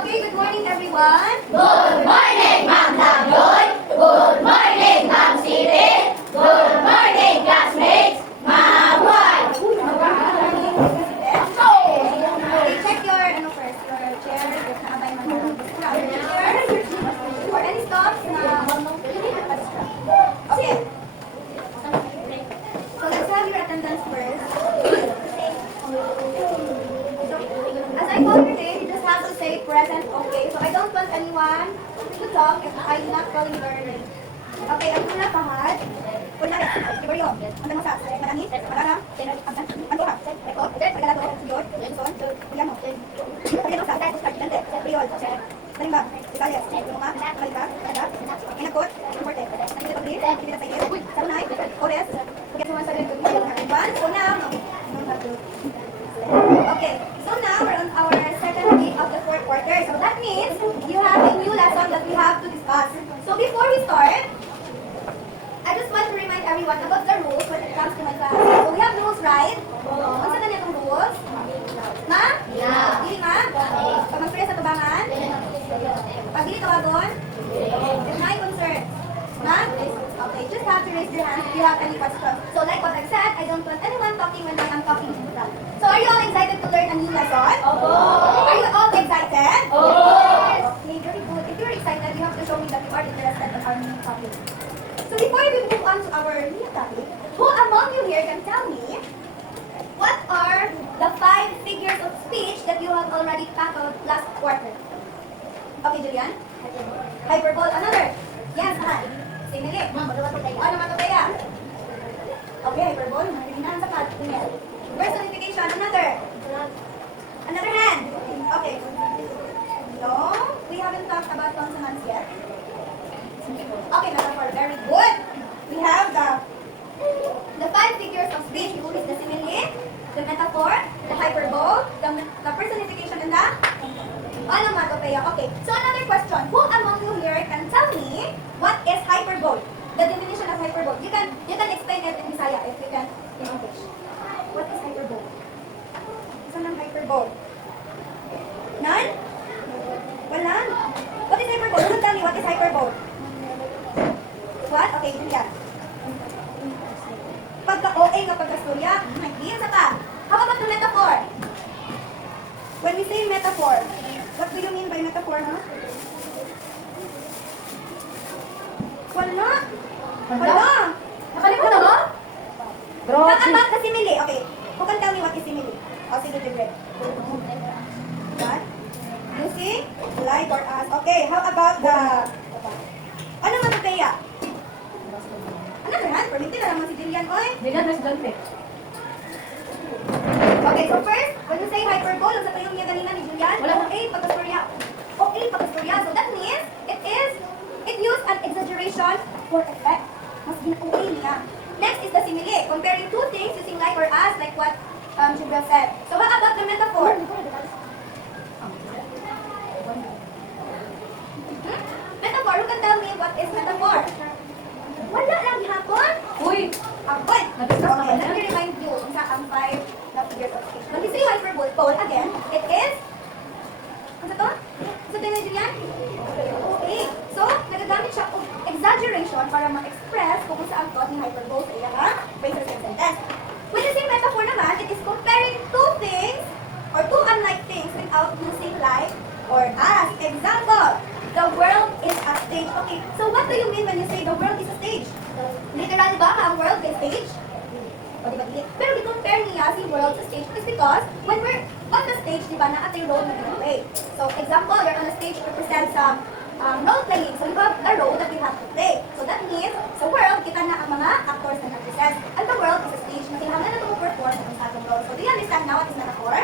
Okay, good morning everyone. Good morning, Ma'am Lamloy. Good morning, Ma'am Siri. Good morning, classmates. Ma'am White. Okay, check your first, your chair, your nakabay mo na. Or any stops na okay. So let's have your attendance first. So, as I call your name, you just have to say present, okay? So I don't want anyone to talk if I'm not calling your name. Okay, ang una pahad. Una, Iberio, ang tanong sa Madami, Madara, Andorra, Eko, Tagalado, York, Luzon, Uliano, Uliano sa Presidente, Priol, Talimbang, Visayas, Luma, Malika, Canada, Inakot, Norte, Nakita Tobri, Nakita Sayed, Sarunay, Ores, Pagkat Suman sa Rinto, Advance, so now, okay, so now we're on our second week of the fourth quarter. So that means you have a new lesson that we have to discuss. So before we start, I just want to remind everyone about the rules when it comes to my class. So we have rules, right? Ano sa itong rules? Ma? Yeah. Dili ma? Pag mag-press sa tubangan? Pag dili tawagon? It's my concern. Ma? Okay, just have to raise your hand if you have any questions. So like what I've said, I don't want anyone talking when I am talking to them. So are you all excited to learn a new lesson? Are you all excited? Okay, very good. If you're excited, you have to show me that you are interested in our new topic. So before we move on to our new topic, who among you here can tell me what are the 5 figures of speech that you have already tackled last quarter? Okay, Julian? Hyperbole. Another? Yes, hi. Simile. Ano matutaya? Okay, hyperbole. Mahirinahan sa pad. Personification. Another? Another hand. Okay. No, we haven't talked about consonants yet. Okay, metaphor. Very good. We have the 5 figures of speech. Who is the simile, the metaphor, the hyperbole, the personification, and the onomatopoeia. Okay. So another question. Who among you here can tell me what is hyperbole? The definition of hyperbole. You can explain it in Bisaya if you can in English. What is hyperbole? Isa ng hyperbole. None? Wala. What is hyperbole? Who can tell me what is hyperbole? What? Okay, Julia. Pagka-OA nga pagka-storya, hindi sa pa. How about the metaphor? When we say metaphor, what do you mean by metaphor, huh? Wala. Wala. Nakalimutan mo? How about the simile? Okay. Who can tell me what is simile? Oh, sige, Jibril. What? Lucy? Like or us? Okay, how about the... Ano matutaya? Another hand? Permitted na naman si Jillian, oy. Okay, so first, when you say hyperbole, ang sa tayong niya kanina ni Julian, OA pagkastorya. OA pagkastorya. So that means, it used an exaggeration for effect. Mas gin-OA niya. Next is the simile, comparing two things using like or as, like what Jibril said. So how about the metaphor? Metaphor, who can tell me what is metaphor? Wala lang hapon. Uy! Good. Okay, let me remind you sa ang 5 na figures of speech. When we say hyperbole, again, it is, ano to? So, tingnan nyo yan? Okay. So, nagagamit siya of exaggeration para ma-express kung saan thought ni hyperbole sa iya, ha? Phrases and sentence. When you say metaphor naman, it is comparing two things or two unlike things without using like or as. Example, the world is a stage. Okay, so what do you mean when you say the world is a stage? Literally ba ang world is stage? O diba, pero i-compare niya si world sa stage is because when we're on the stage, diba, na-atay role na play. So, example, you're on the stage to present some role playing. So, you have the role that you have to play. So, that means, sa world, kita na ang mga actors na nag-present. And the world is a stage na kinahanglan na perform sa atong role. So, do you understand now what is metaphor?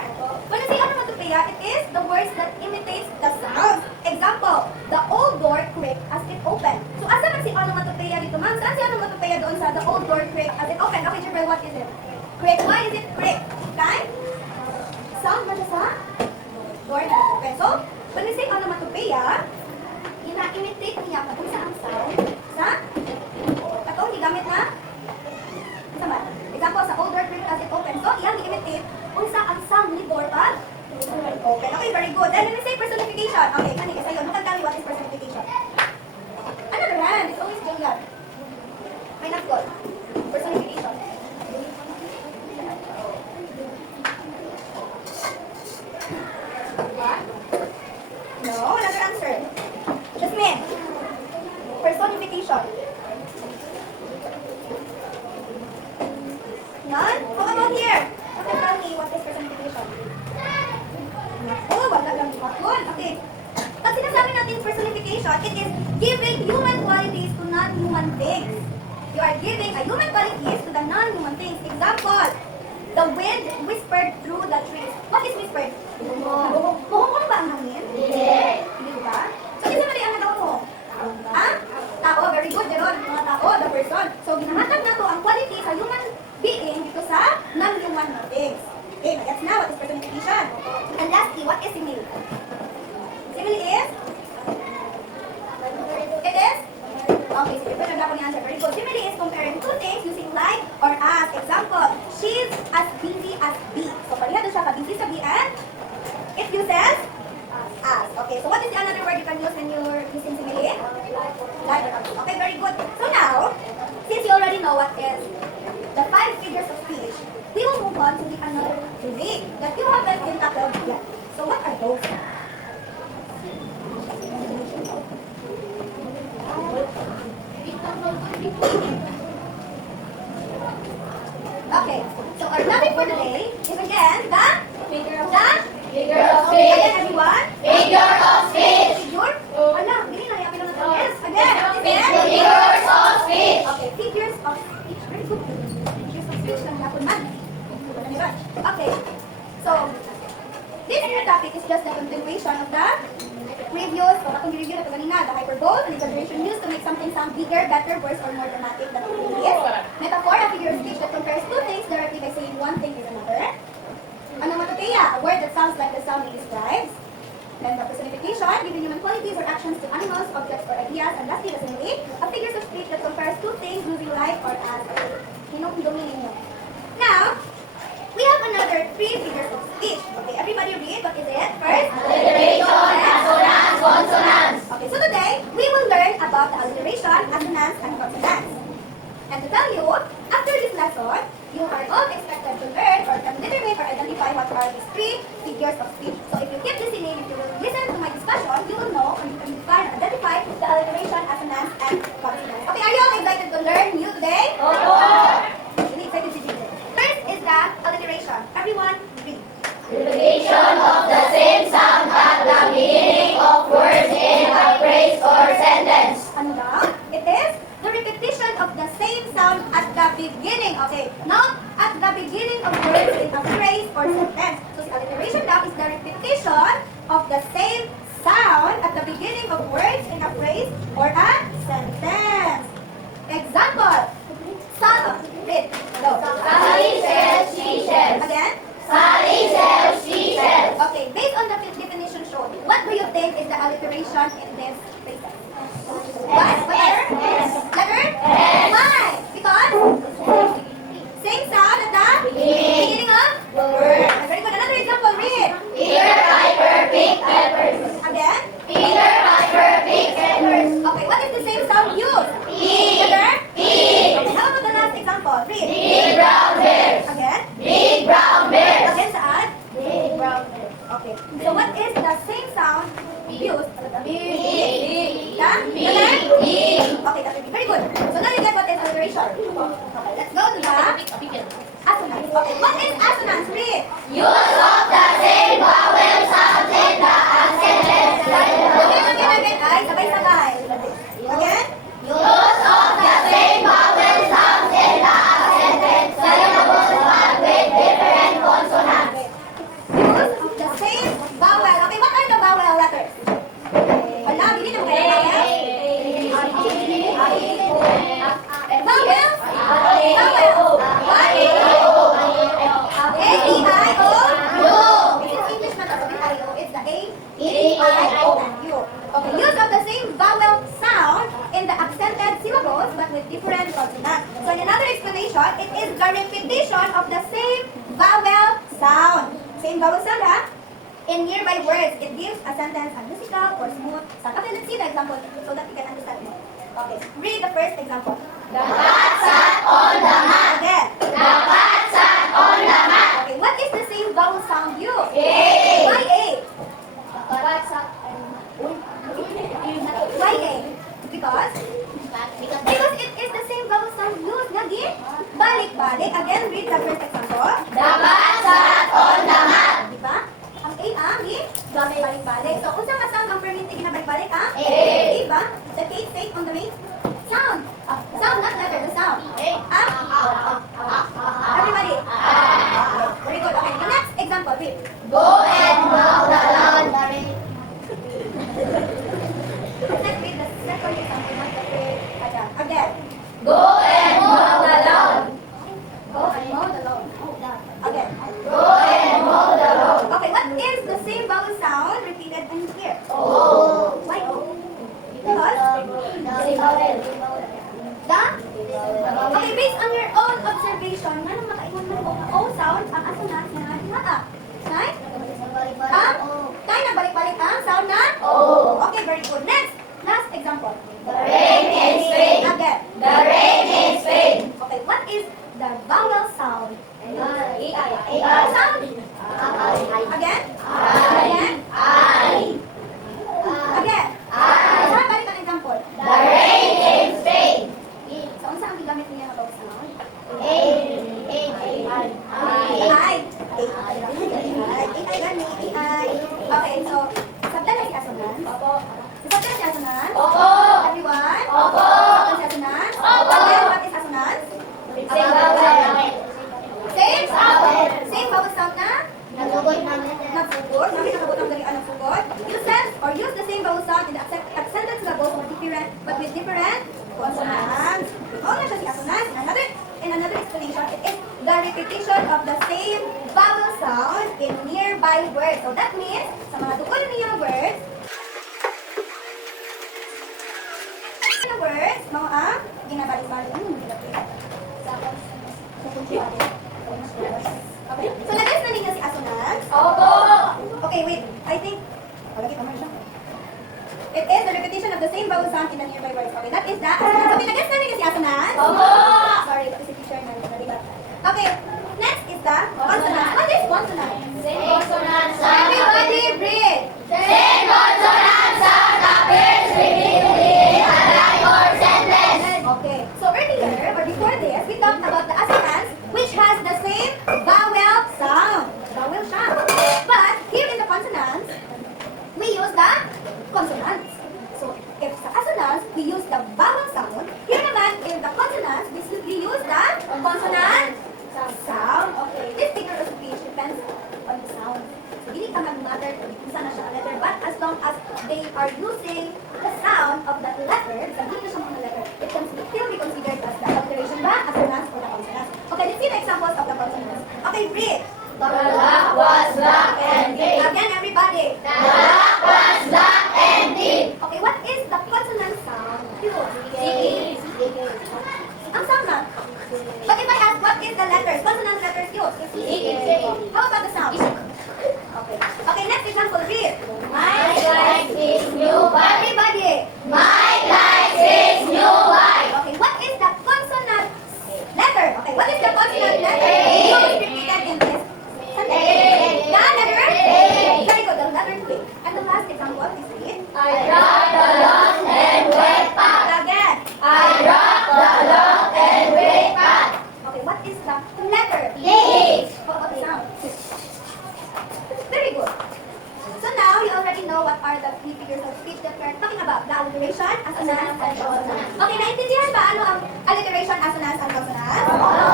When you say onomatopoeia, it is the words that imitates the sound. Example, the old door creaked as it opened. So, asa man si onomatopoeia dito, ma'am? Saan si onomatopoeia doon sa the old door creaked as it opened? Okay, Jibril, what is it? Creak. Why is it creak? Okay? Sound man siya sa door na open. So, when we say onomatopoeia, ina-imitate niya kung saan ang sound sa katong gigamit na sa ba? Example, sa old door creaked as it opened. So, iyang i-imitate kung saan ang sound ni door pag open. Okay, very good. Then, when we say personification, mean? Personification. None? How about here? Okay, tell me what is personification? Oh, wala lang yun. Okay. Pag sinasabi natin personification, it is giving human qualities to non-human things. You are giving a human qualities to the non-human things. Example, the wind whispered through the trees. What is whispered? Buhong ba ang hangin? Hindi ba? So, kasi mali ang nagawa mo. Ah? Tao, very good. Pero mga tao, the person. So, ginahatag na to ang quality sa human being dito sa non-human things. Okay, that's now what is personification. And lastly, what is simile? Simile is? It is? Okay, so pwede na ako ni-answer. Very good. Simile is comparing two things using like or as. Example, she's as busy as B. So, parehado siya ka-busy sa B and it uses as. Okay, so what is the another word you can use when you're using simile? Like. Okay, very good. So now, since you already know what is the 5 figures of speech, we will move on to the another 3 that you haven't been tackled yet. So what are those? Okay, so our topic for today is again the Figure of speech. Again, everyone. Figure of speech. Figure? Wala, hindi na yakin lang natin. Yes, again. Figures of speech. Okay, figures of speech. Very good. Figures of speech lang yapon man. Okay, so this new topic is just the continuation of the previous, o katong review na ito kanina, the hyperbole, an exaggeration used to make something sound bigger, better, worse, or more dramatic than it really is. Metaphor, a figure of speech that compares two things directly by saying one thing is another. Onomatopoeia, a word that sounds like the sound it describes. Then the personification, giving human qualities or actions to animals, objects, or ideas. And lastly, the simile, a figures of speech that compares two things using like or as. Now, we have another 3 figures of speech. Okay, everybody read. What is it? First, Alliteration, assonance, consonance. okay, so today, we will learn about the alliteration, assonance, and consonance. And to tell you, after this lesson, you are all expected to learn or can determine or identify what are these 3 figures of speech. So if you keep listening, if you will listen to my discussion, you will know and you can define and identify the alliteration, assonance, and consonance. Okay, are you all excited to learn new today? Really excited to do this. First is the alliteration. Everyone, read. Repetition of the same sound at the beginning of words in a phrase or sentence. Ano daw? It is the repetition of the same sound at the beginning. Okay, now at the beginning of words in a phrase or sentence. So the alliteration daw is the repetition of the same sound at the beginning of words in a phrase or a sentence. Example. Sala. Read. Go. Sally says she says. Again. Sally says she says. Okay, based on the definition shown, what do you think is the alliteration in this phrase? What? Letter? Letter? Why? Because same sound at the beginning of word. Very good. Another example. Read. Peter Piper picked peppers. Again. Peter Piper picked peppers. Okay, what is the same sound used? Pig. Letter? Pig. Okay, how about the last example? Read. Big brown bears. Again. Big brown bears. Again saan? Big brown bear. Okay. So what is the same sound used? Big. Yeah? Big. Letter? Big. Okay, that's very good. So now you get what is alliteration. Okay, let's go to the assonance. Okay, what is assonance? Read. Use of the same vowel sounds in the sentence. Again. Ay, sabay-sabay. Again. Use of the same vowel sounds in the sentence. Syllables but with different consonants. Use of the same vowel. Okay, what are the vowel letters? Wala, hindi naman kayo vowel. Vowels? Vowel. What? A-E-I-O? It's English na to. A-E-I-O. It's the A-E-I-O and U. Okay, use of the same vowel sound in the accented syllables but with different consonants. So in another explanation, it is the repetition of the same vowel sound. Same vowel sound, ha? In nearby words, it gives a sentence a musical or smooth sound. Okay, let's see the example so that you can understand more. Okay, read the first example. The cat sat on the mat. Again. The cat sat on the mat. Okay, what is the same vowel sound used? A. Why A? Cat sat Why Because it is the same vowel sound used. Lagi, balik-balik. Again, read the first example. Dapat saat on the map. Diba? Ang A ang gamit balik-balik. So, unsa ka sound ang permanente ginabalik-balik ang A. Diba? The case take on the main sound. Sound, not letter, the sound. Everybody. Very good. Okay, the next example, read. Go and mow the lawn. Let's read the second example, not the third. Again. Go and mow the lawn. Go and mow the lawn. Again. Go and mow the lawn. Okay, what is the same vowel sound repeated in here? Oh. Why O? Because okay, based on your own observation, ano makaingon man ko nga O sound ang aso na nga hinata? Right? Tayo na balik-balik ang sound na O. Okay, very good. Next, last example. The rain in Spain. Again. The rain in Spain. Okay, what is the vowel sound? Sound? Again? Again? Again? Saan balik ang example? The rain in Spain. So, unsa ang gigamit niya nga vowel sound? A. AI. AI gani, AI. Okay, so, sabta na si Asunan? Opo. Sabta na si Asunan? Opo. Everyone? Opo. Sabta na si Asunan? Opo. Again, what is Asunan? Same? Same vowel sound na? Nagsugod. Bakit nakabot ang dalian ng sugod? Use the same vowel sound in the accented syllables but with different consonants. Oh, na siya si Asunan. In another explanation, it is the repetition of the same vowel sound in nearby words. So that means, sa mga tukod niyong words, mga ginabalik-balik. Okay. So, nag-guess na ninyo si Asunan? Opo. Okay, wait. I think, lagi pa man siya. It is the repetition of the same vowel sound in the nearby words. Okay, that is that. Okay, nag-guess na ninyo si Asunan? Opo. Sorry, kasi teacher na nalibat. Okay, next is the consonant. What is consonant? Same consonant sound. Everybody breathe. Same consonant sound appears repeatedly in a line or sentence. Okay, so earlier or before this, we talked about the assonance which has the same vowel sound. Vowel sound. But here in the consonants, we use the consonants. So if sa assonance, we use the vowel sound. Here naman, in the consonants, we use the consonant sound. Okay, this figure of speech depends on the sound. So hindi ka mag-matter kung saan na siya letter, but as long as they are using the sound of that letter, sabihin na siya mga letter, it can still be considered as the alteration ba, assonance or the consonants. Okay, let's see the examples of the consonants. Okay, read. The duck was black and deep. Again, everybody. The duck was black and deep. Okay, what is the consonant sound? C. Ang sound na. But if I ask what is the letters, consonant letters used? How about the sound? Okay. Okay, next example, read. My life is new white. Everybody. My life is new white. Okay, what is the consonant letter? Okay, what is the consonant letter? A. Used repeated in this sentence. A. The letter? A. Very good, the letter A. And the last example is read. I brought the long and wet path. Again. I brought the long and wet path. Okay, what is the letter? H. What about the sound? Very good. So now you already know what are the three figures of speech that we're talking about. The alliteration, assonance, and consonance. Okay, naintindihan ba ano ang alliteration, assonance, and consonance?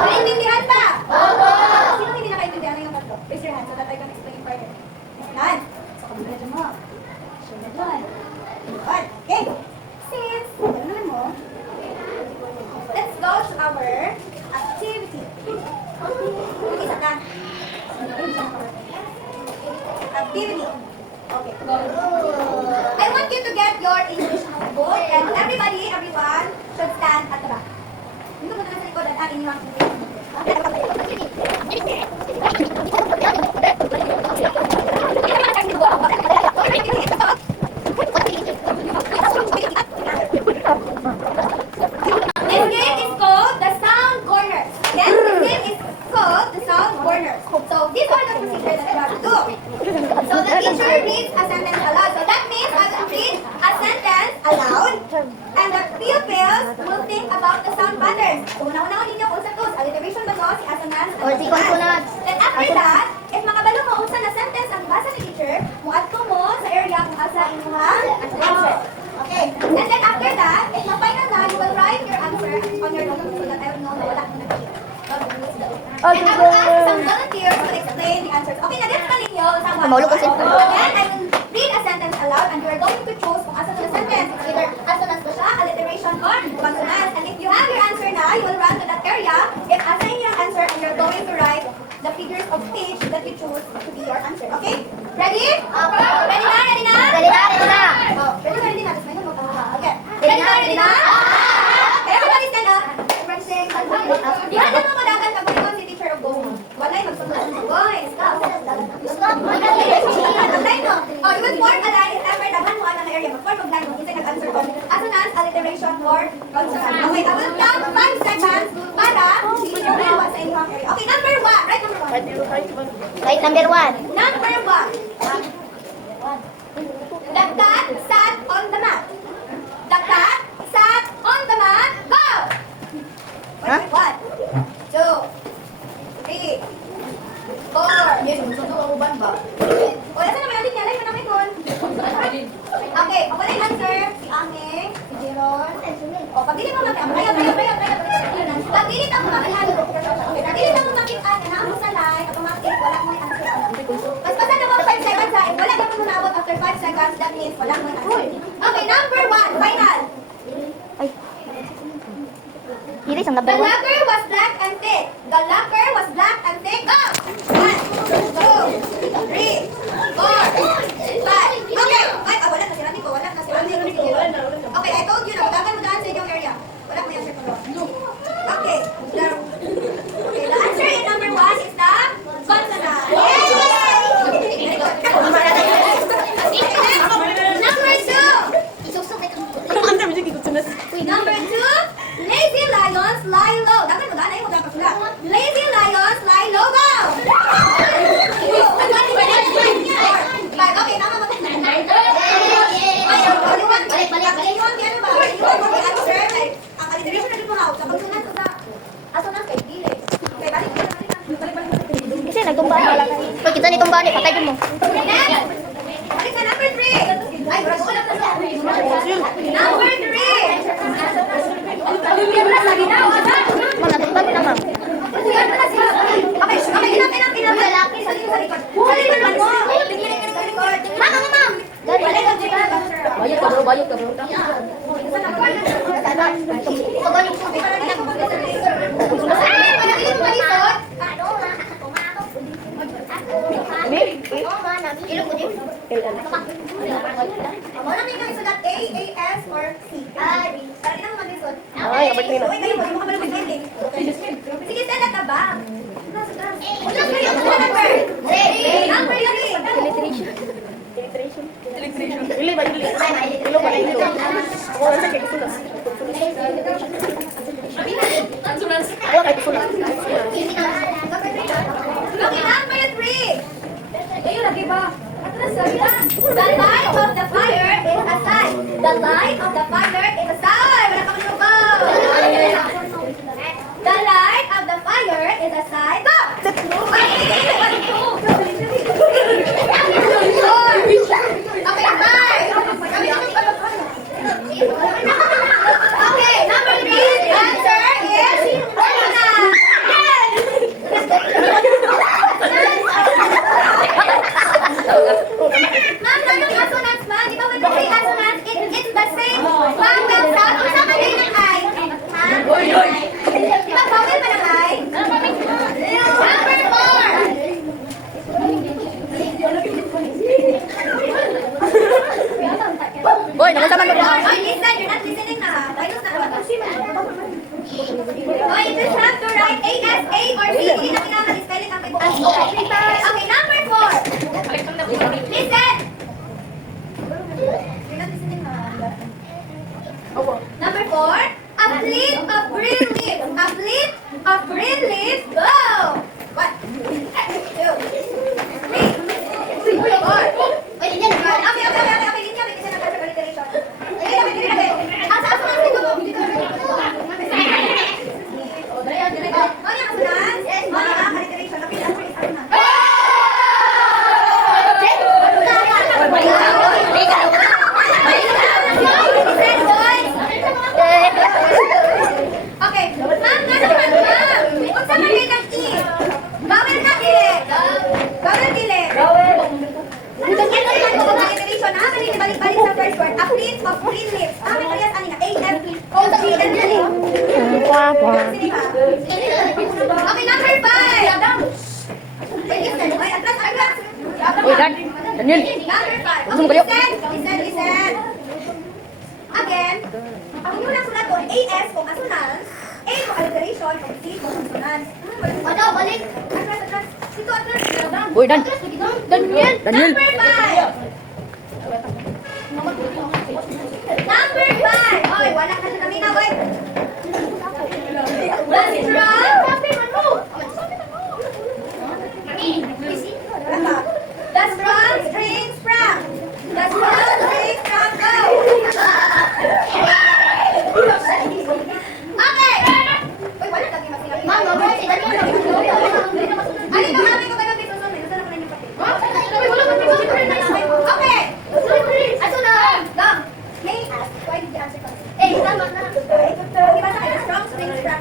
Naintindihan ba? Sino hindi nakaintindihan ng yung tatlo? Raise your hand so that I can explain further. None. So, kumulad mo. Sure doon. Good. Okay. Since, naman mo, let's go to our activity. Isa ka. Activity. Okay. I want you to get your English notebook and everyone should stand at the back. Dito mo na sa likod ang inyong This game is called the sound corners. Again, this game is called the sound corners. So these are the procedures that you have to do. So the teacher reads a sentence aloud. So that means I will read a sentence aloud, and the about the sound patterns. So, una-una ninyo kung sa tools, alliteration ba to, si assonance, O, si consonant. Then after that, if makabalo mo unsa na sentence ang basa ni teacher, muadto mo sa area kung asa inyong answer. Okay. And then after that, if na-final na, you will write your answer on your notebook so that I will know na wala kang nag-cheat. And I will ask some volunteers to explain the answers. Okay, na-get pa ninyo sa one. Mahulog kasi. Then I will read a sentence aloud and you are going to choose kung asa na sentence. Either assonance ba siya, alliteration, or consonants. And if you have your answer na, you will run to that area. If asa yung answer, and you're going to write the figures of speech that you choose to be your answer. Okay? Ready? Ready na? Ready na? Ready na, ready na. Oh, ready na, ready na. Tapos may nanonood ka. Okay. Ready na? Ready na? Everybody stand up. Practicing. Diyan na mga kadagan pag mayroon si teacher of go. Walay magsunod sa boys. Stop. Line no. Oh, you will form a line if ever daghan mo ang area. Mag-form of line mo. Isa nag-answer ko. Assonance, alliteration, or consonant. Okay, I will count 5 seconds para inuwa sa inyong area. Okay, number 1. Right, number 1. Right, number 1. Number 1. The cat sat on the mat. The cat sat on the mat. Go! Huh? 1, 2, 3, 4. Yes, gusto ko uban ba? O, nasa naman natin yan? Like, manamay kon. Okay, ako na yung answer. Si Ame, si Jeron. O, pagdili mo natin. Pagdili mo makihan. Okay, pagdili mo makihan. Naamo sa line. Automatic, wala mo yung answer. Mas basta na 5 seconds ha. If wala na mo naabot after 5 seconds, that means wala mo yung answer. Okay, number 1, final. Ay. Iris ang The number 1. locker was black and thick. The locker was black and thick. Go! 1, 2, 3, 4, 5. Okay. Ay, wala na si Randy ko. Wala na si Randy ko. Okay, I told you na magagan mo daan sa inyong area. Wala mo yung answer ko. Okay. Okay, the answer in number 1 is the consonant. Yay! Number 2. Number 2, lazy lions lie low. Dapat mo daan, ayaw mo daan pasula. Lazy lions lie low. Go! Okay, tama mo. Ang alliteration na dito sa pagsunan ko sa assonance kay dili. Okay, balik. Kasi nagtumba na. Pag kita nitong bani, patay din mo. Next! Balik sa number 3. Ay, wala ko lang sa number 3. Ma'am, nagtumba din na, ma'am. Okay, inap. Lalaki sa likod. Sa likod mo. Ma'am. Balik ang chika. Bayot ka bro. A, S, or C? Ay, abad ko yun. Sige, send at the back. Number yun. Ili ba ili? Ilo ba ilo? Ako sa kay sulas. Ako kay sulas. Okay, number 3. Ayun, lagi ba? The light of the fire is a sign. The light of the fire is a sign. Wala ka manubaw. The light of the fire is a sign. Go! Okay, bye! Okay, number 3. The answer is coconut. Ma'am, anong assonance, ma'am? Di ba when we say assonance, it's the same vowel sound. Kung saan kayo ng I? Ha? Di ba vowel ba ng I? Number 4. Boy, naman sama mo. Oy, listen, you're not listening na. Virus na ba? Oy, you just have to write A, S, A, or C. Hindi na kailangan i-spell it ang ibuo. Okay, number 4. Listen! You're not listening na. Number 4. A fleet of green leaves. A fleet of green leaves. Go! 1, 2, 3, 4. Okay, linya. May kasi nagkasa alliteration. Asa natin ito? print of green leaves. Kami parehas ani nga AFOGN. Sige pa. Okay, number 5. Ay, atras. Uy, Dan. Daniel. Number 5. Gusto mo kayo? Listen. Again, ang unang sulat ko, AS kung assonance, A kung alliteration, kung C kung consonant. Ano, balik. Atras. Dito, atras. Uy, Dan. Daniel. Daniel. Number 5. Number 5. Oy, wala ka na kami na, oy. The strong springs from. The strong springs from go. Okay. Uy, wala lagi masinabi. Ma'am, no, si Daniel. Ano ba kami ko kagabi susunod? Gusto na ko na yung pati. Okay. Aso na. Go. May ask. Why did you answer first? Tama na. Di ba sa kanya, strong springs from.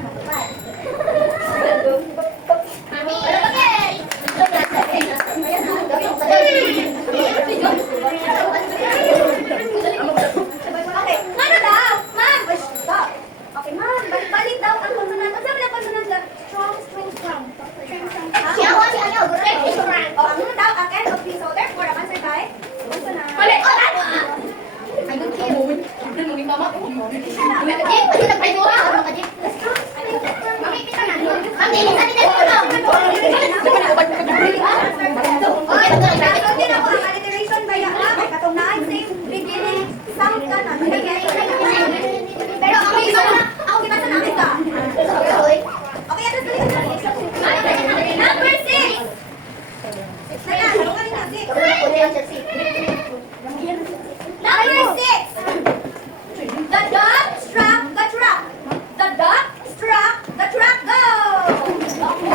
Mami. Okay. Okay. Ano daw? Ma'am. Stop. Okay, ma'am. Balik daw ang consonant. Ang sabi ng consonant na strong springs from. Si ako, si ano, correct. Oh, ang una daw, ang end of the so therefore, ang answer by consonant. Balik. Oh, tama. I don't care. Kajik, pwede nag-try mo. Ano, Kajik? Mami, pita na. Mami, isa din ito lang. Okay, sabi na ko ang alliteration by ang ay katunaan same beginning sound ka na. Pero ako isa na, ako gibasa namin ka. Okay, atas dali ka. Number 6. Sana, ano ka na? 6. Number 6. The dog struck the truck. The dog struck the truck. Go! Okay,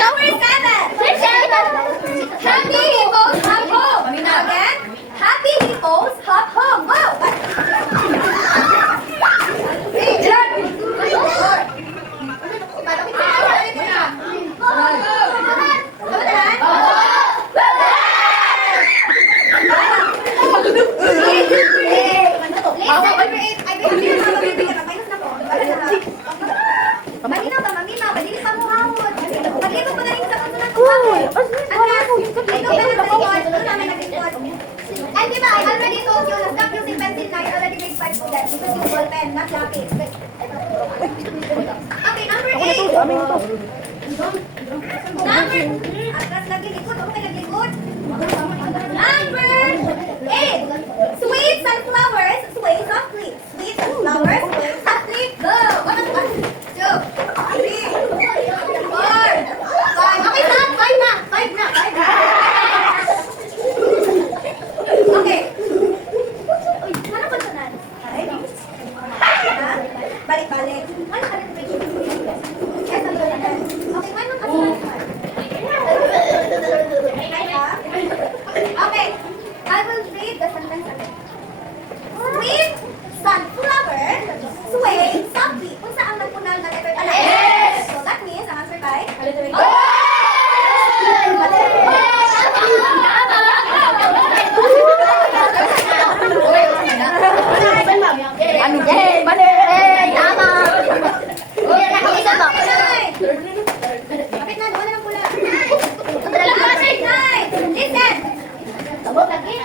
number 7. Number 7. Happy hippos hop home. Again. Happy hippos hop home. Wow. And di ba, I already told you na stop using pencil na I already made 5 students because you ball pen, not lapis. Okay, number 8. Atras lagi likod, ako kayo naglikod. Number 8. Sweet sunflowers, sway softly. Sweet sunflowers, sway softly. Go! 1, 2, 3, 4, 5. Okay, stop. 5 na. 5 na. Okay. Uy, ano ba ito na? Balik-balik. Ano ka rin? Yes, ano ba yan? Okay, ano ka rin? Okay. I will read the sentence again. Sweet sunflower sway softly. Kung saan nagpunal na letter ala? Yes! So that means, ang answer by? Ano? Mali! Tama. Isa ba? Kapit na, wala ng pula. Listen!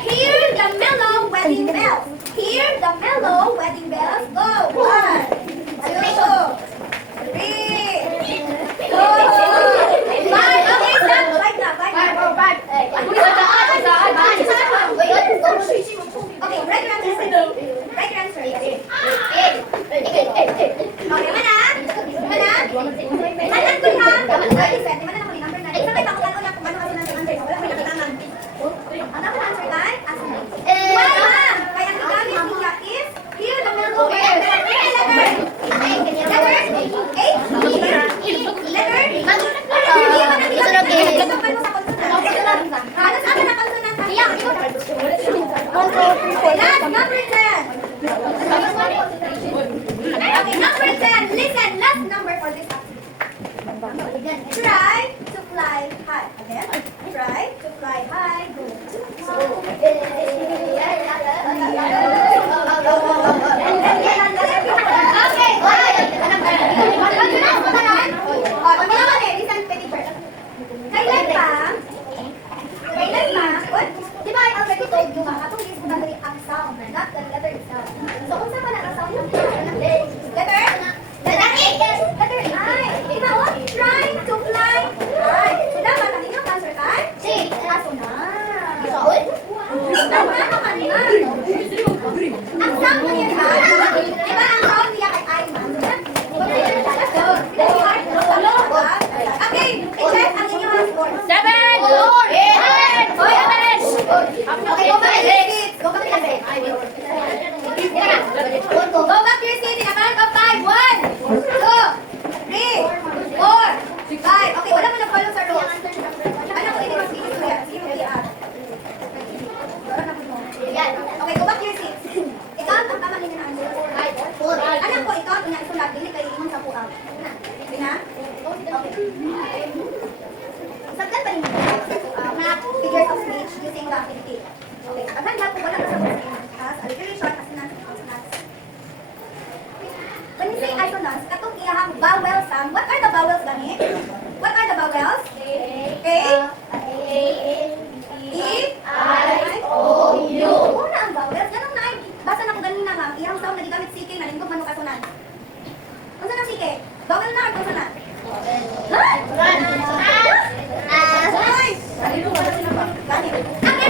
Hear the mellow wedding bells. Hear the mellow wedding bells. Go! 1, 2, 3, 4, 5. Okay, stop. 5 na, 5 na. Okay, write your answer. Write your answer. Okay, mana? Mana? Mana ko ha? Listen, di ba na ako ni number 9? Isa kayo ako na kung ano kasi nang answer. Wala ko nakitanan. Ang dapat answer kay asunod. Why, ma'am? Kaya ang gamit niya is here lang na go. Letter. Listen, last number for this try to fly high. Again, try to fly high. Kailan pa? Di ba I already told you mga katong is dahil ang sound, not the letter itself. So kung saan wala ang sound ng letter? Letter I. Di ba oh? Try to fly high. So dapat ang inyong answer kay? Aso na. Tama naman na. Ang sound na yan ha? Di ba ang sound niya kay I man? Okay, i-check ang inyong score. 7! Okay, go back to your seats. Go back to your seats. Go back to your seats in a count of 5. 1, 2, 3, 4, 5. Okay, wala mo na-follow sa rules. Ano ko hindi mas-iis ko yan? Sige mo yan. Okay, go back to your seats. Ikaw, ang tama ninyo na answer. Alam ko, ikaw, kung naisulat, dili kayo imong sa puang. Okay na? Okay. Sagdan pa ninyo mga figures of speech using the activity. Okay, pagkanda po wala ka sa as alliteration, assonance, and consonants. When you say assonance, katong iyahang vowel sound, what are the vowels gani? What are the vowels? A, E, I, O, U. Una ang vowels. Ganun na ay, basa na ko ganina ma'am, iyahang sound na gigamit CK na lingkod manong assonance. Ano na CK? Vowel na or consonant? Okay,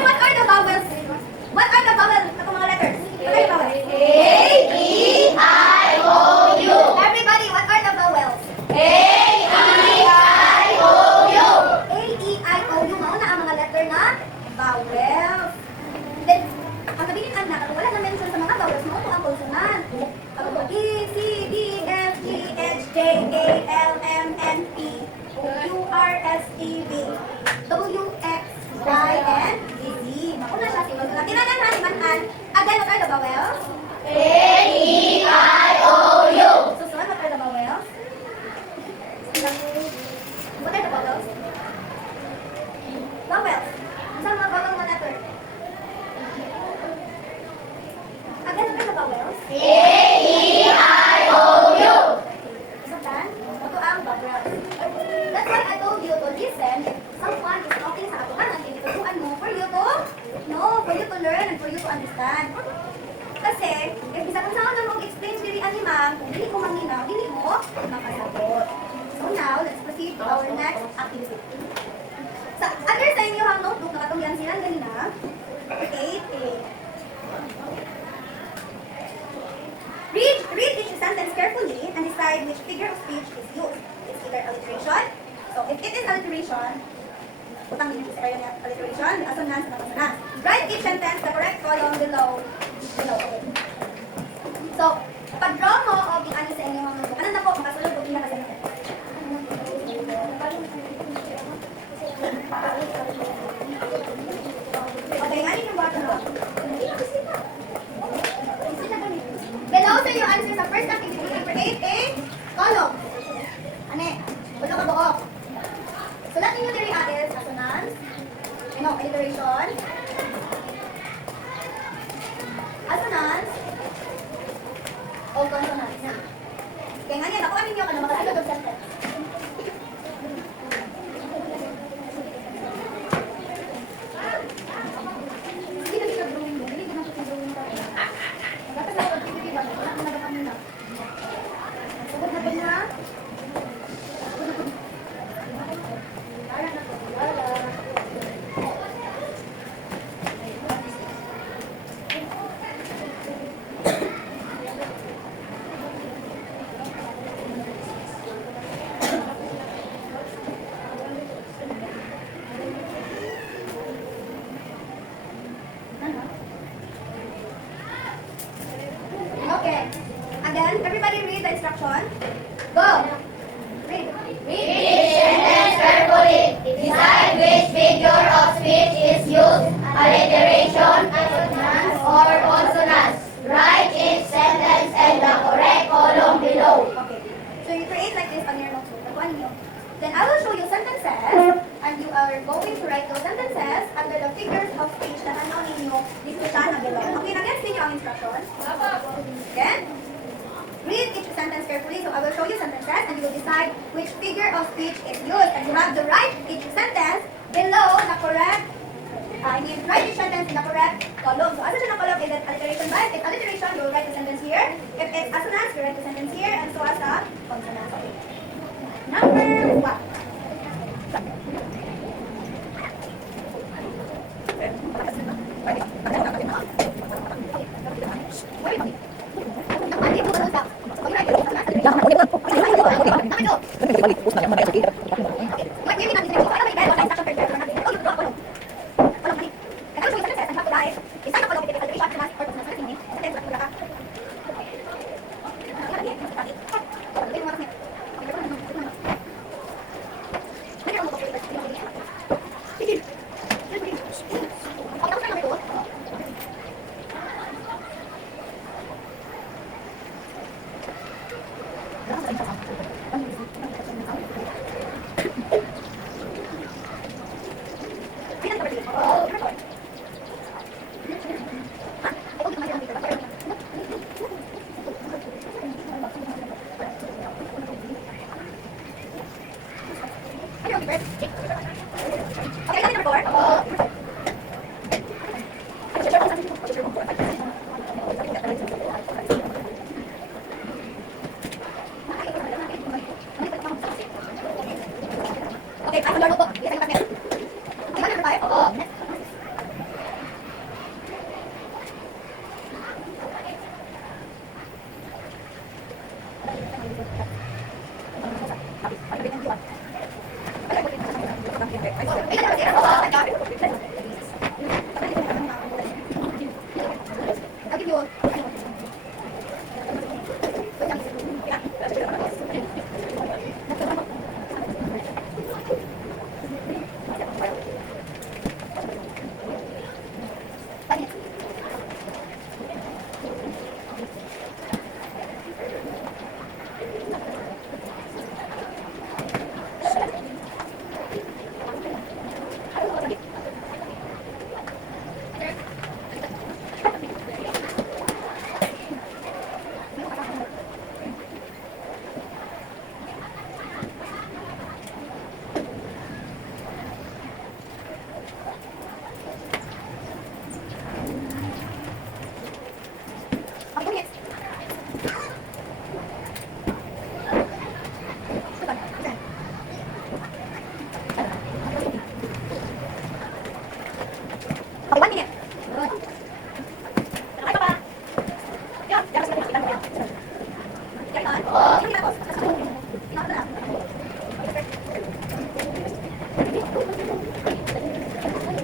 what are the vowels? What are the vowels? Ito mga letters. What are the vowels? A-E-I-O-U. Everybody, what are the vowels? A-E-I-O-U. A-E-I-O-U. Mauna ang mga letter na vowels. Then, ang kabilikan na, wala na mention sa mga vowels, mauto ang consonant. B, C, D, F, G, H, J, A, L, M, N, P, Q, R, S, T, V, W, X, Y, and Z. Mauna siya, sige. Tinanan na, limanan. Again, what are the vowels? A-E-I-O-U. Susunod, what are the vowels? What are the vowels? Vowels. Saan mga vowel mga letter? Again, what are the vowels? A-E-I-O-U. Saktan? Ito ang vowels. That's why I told you to listen if someone is talking sa katuhanan, tinitutuan mo for you to know, for you to learn, and for you to understand. Kasi, if bisa kung saan na mag-explain diri ani ma'am, kung dili ko maminaw, dili mo makasagot. So now, let's proceed to our next activity. Sa other sa inyo ang notebook na katong yan silang ganina, 8A. Read each sentence carefully and decide which figure of speech is used. It's either alliteration. So if it is alliteration, utang din sa area niya, alliteration, assonance, and consonants. Write each sentence the correct column below. Okay. So, pag-draw mo o ano sa inyo mga notebook. Ano na po, makasulog po pinaka sa natin. Okay, ano yung bottom row? Below sa yung answer sa first activity, number 8A, column. Ane, ulo ka buok. Sulat ninyo diri is assonance, alliteration, assonance, o consonants. Kaya nga niya, nakuha ninyo ka na makasulog ng sentence. instruction. Go! Read. Read each sentence carefully. Decide which figure of speech is used, alliteration, assonance, or consonance. Write each sentence in the correct column below. Okay. So you create like this on your notebook. Nakuha ninyo. Then I will show you sentences, and you are going to write those sentences under the figures of speech na ano ninyo dito siya na below. Okay, na-gets ninyo ang instruction? Again? Read each sentence carefully. So I will show you sentences, and you will decide which figure of speech is used. And you have to write each sentence below the correct write each sentence in the correct column. So, as a column is it alliteration, right? If alliteration, you will write the sentence here. If it's assonance, you write the sentence here, and so as a consonant. Okay. Number 1. Okay, I'm going to go. Yes, I'm going to go. Number 5. I'll give you all. Okay, 1 minute. Ay, papa. Yan, yan. Yan, on. Sige, tapos. Tingnan na.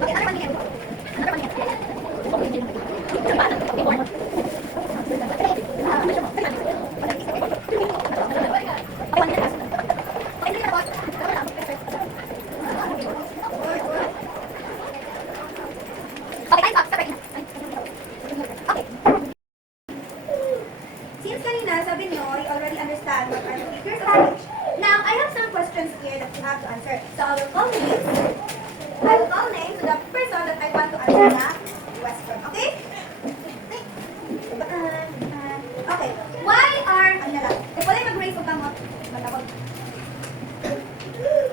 Okay, another 1 minute. Another 1 minute. Since kanina, sabi niyo, you already understand what are the figures of speech. Now, I have some questions here that you have to answer. So, I will call names. I will call names to the person that I want to answer the question. Okay? Okay. Why are, ano na lang, if wala mag-raise of kamot, matawag.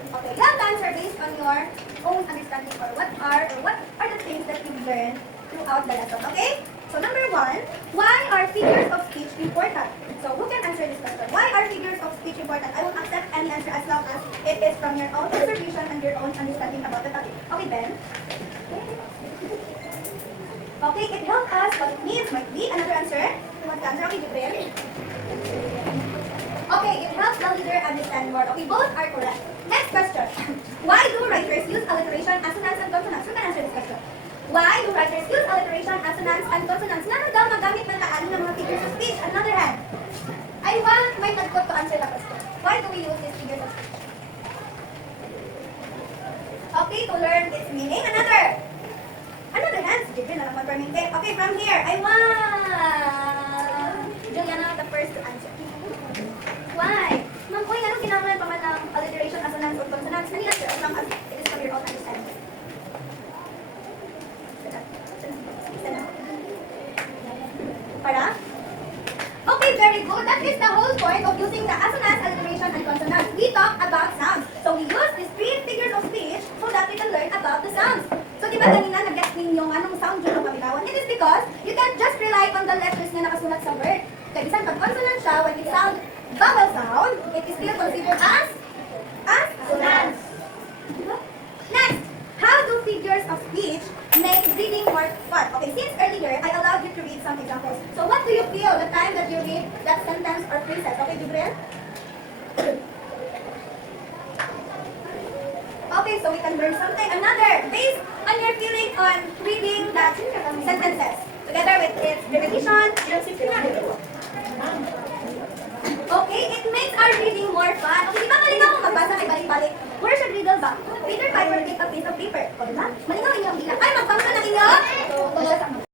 Okay, you have to answer based on your own understanding or what are the things that you've learned throughout the lesson. Okay? So number 1, why are figures of speech important? So who can answer this question? Why are figures of speech important? I won't accept any answer as long as it is from your own observation and your own understanding about the topic. Okay, Ben? Okay, it helps us what it means might be. Another answer? Who wants to answer? Okay, Jibril? Okay, it helps the reader understand more. Okay, both are correct. Next question. Why do writers use alliteration, assonance, and consonants? Who can answer this question? Why do writers use alliteration, assonance, and consonants? Nano daw magamit ng taali ng mga figures of speech? Another hand. I want my find nagput to answer the question. Why do we use these figures of speech? Okay, to learn its meaning. Another hand. Sige, na naman from here. Okay, from here, I want Juliana the first to answer. Why? Ma'am, uy, anong kinahanglan pa man ng alliteration, assonance, or consonants? Ano answer? As long as it is from your own understanding. Para? Okay, very good. That is the whole point of using the assonance, alliteration, and consonants. We talk about sounds. So we use these three figures of speech so that we can learn about the sounds. So di ba kanina nag-guess ninyo anong sound yun ang pabitawan? It is because you can't just rely on the letters na nakasulat sa word. Kaya bisan pag consonant siya, when it sound vowel sound, it is still considered as Assonance. Next, how do figures of speech make reading more fun? Okay, since earlier, I allowed you to read some examples. So what do you feel the time that you read that sentence or phrases? Okay, Gabriel? Okay, so we can learn something. Another, based on your feeling on reading that sentences, together with its repetition. Okay, it makes our reading more fun. Okay, di ba malinaw kung magbasa may balik-balik? Where should riddle ba? Reader 5 will take a piece of paper. O, di ba? Malinaw inyong bilang. Ay, mag-function ng inyong